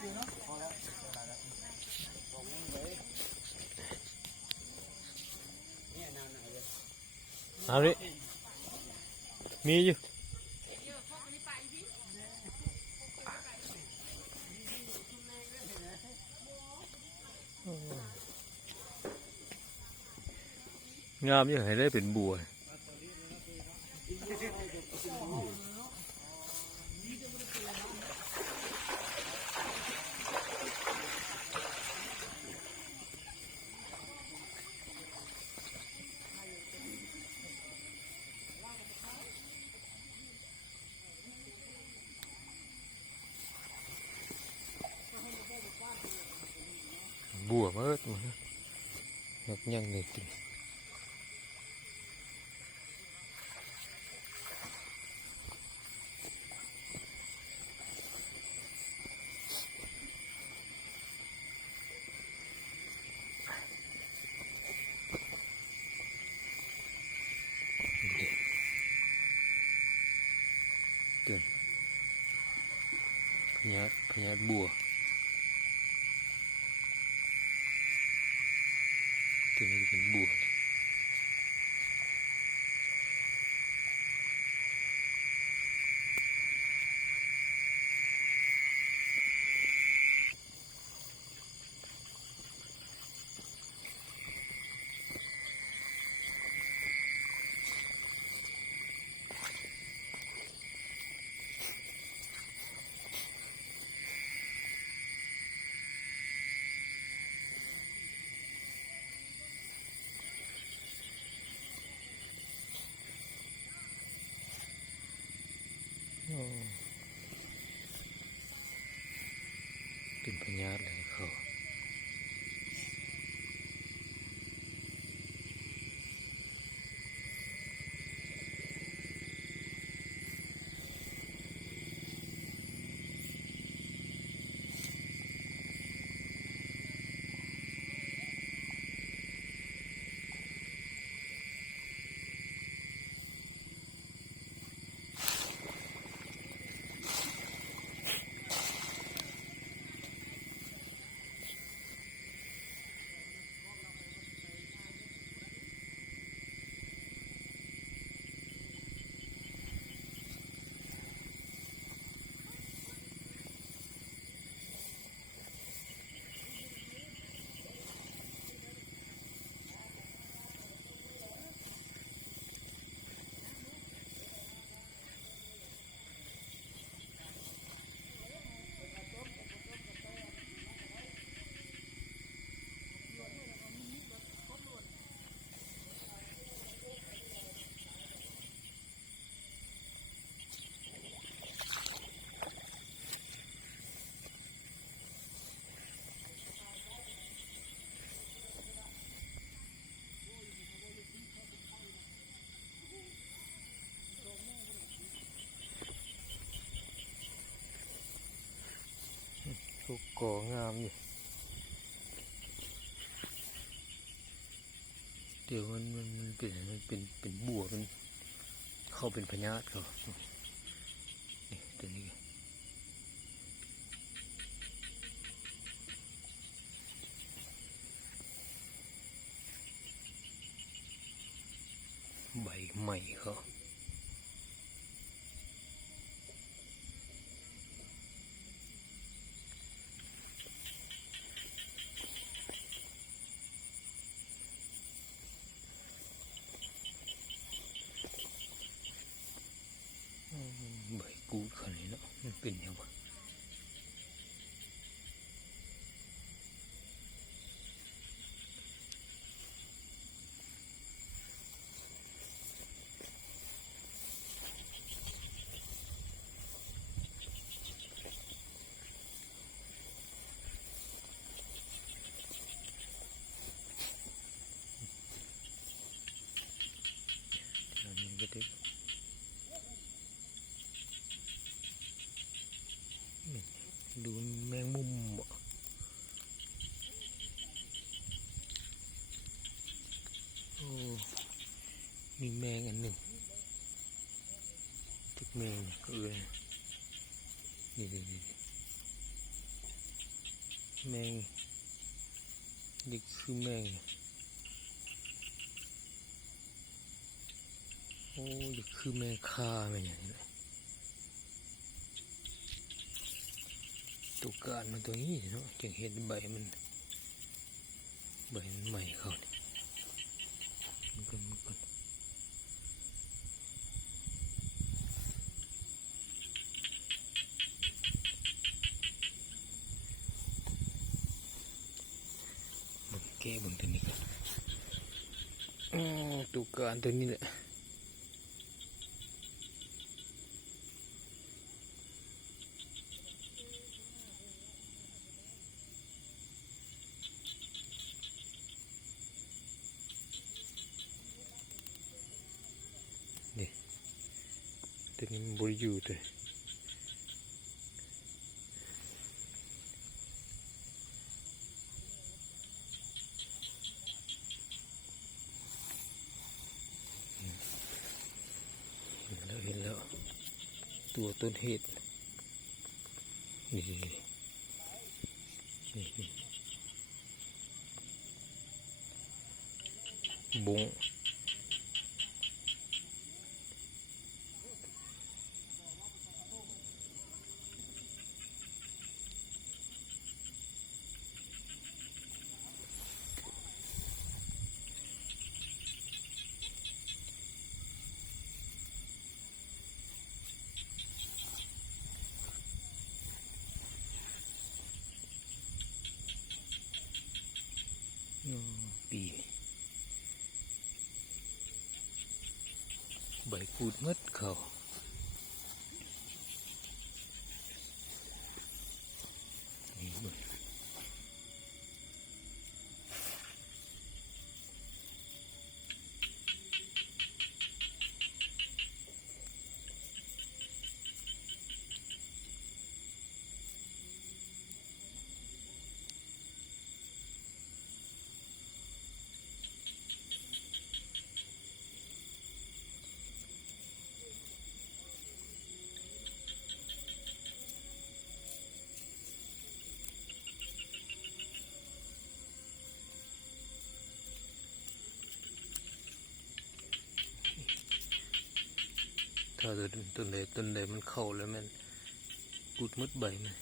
เอาดิมีอยู่งามอยู่ให้ได้เป็นบัวบัวเมื่อตัวนี้ยักยังเลยกินเตือนพญาบัวตัวนี้เป็นบัวเป็นพญาเลยเขาทุกกองามอยู่เดี๋ยวมันเป็นบัวมันเข้าเป็นพญาเขานี่ตัวนี้ใบใหม่เขาใบกูดขนาดนี้เนาะมันเป็นยังไงอันนี้ก็ได้ดูแมงมุมบ่โอ้มีแมงอันหนึ่งจุกแมงนี่นี่ แมงนี่คือแมงโอ้ยคือแมงคาแมงอย่างนี้เลยตัวการมันตัวนี้เนาะจึงเห็นใบมันใหม่เขาเนี่ยมันก็แก้บนตัวนี้ก็ตัวการตัวนี้แหละนี่ตัวนี้มันบริยูเลยเห็นแล้วตัวต้นเหตุนี่บงปีใบกูดมัดเขานี่เบิ่งถ้าต้นใดมันเข้าแล้วมันกูดมัดใบมัน